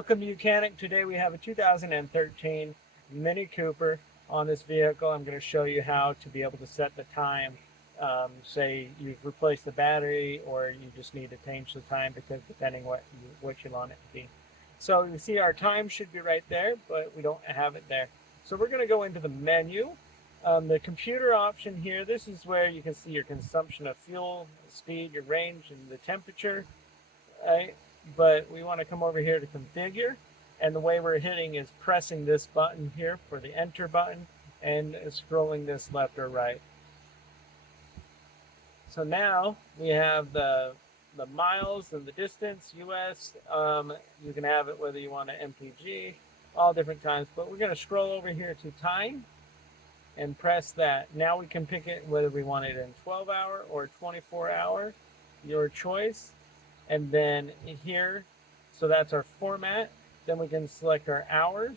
Welcome Mechanic. Today we have a 2013 Mini Cooper on this vehicle. I'm going to show you how to be able to set the time. Say you've replaced the battery or you just need to change the time because depending what you want it to be. So you see our time should be right there, but we don't have it there. So we're going to go into the menu. The computer option here, this is where you can see your consumption of fuel, speed, your range, and the temperature. Right? But we want to come over here to configure, and the way we're hitting is pressing this button here for the enter button and scrolling this left or right. So now we have the miles and the distance, US. You can have it whether you want an MPG, all different times, but we're going to scroll over here to time and press that. Now we can pick it whether we want it in 12-hour or 24-hour, your choice. And then here, so that's our format. Then we can select our hours.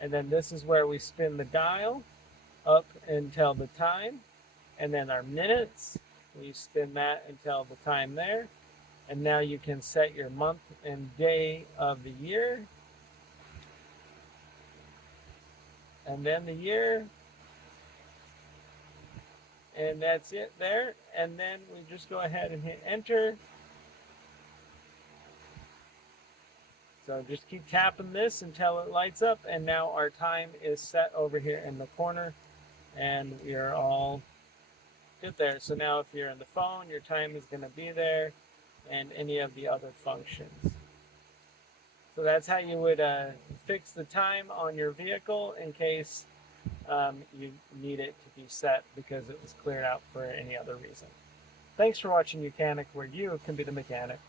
And then this is where we spin the dial up until the time. And then our minutes, we spin that until the time there. And now you can set your month and day of the year. And then the year. And that's it there. And then we just go ahead and hit enter. So just keep tapping this until it lights up, and now our time is set over here in the corner, and we are all good there. So now if you're on the phone, your time is going to be there, and any of the other functions. So that's how you would fix the time on your vehicle in case you need it to be set because it was cleared out for any other reason. Thanks for watching Mechanic, where you can be the mechanic.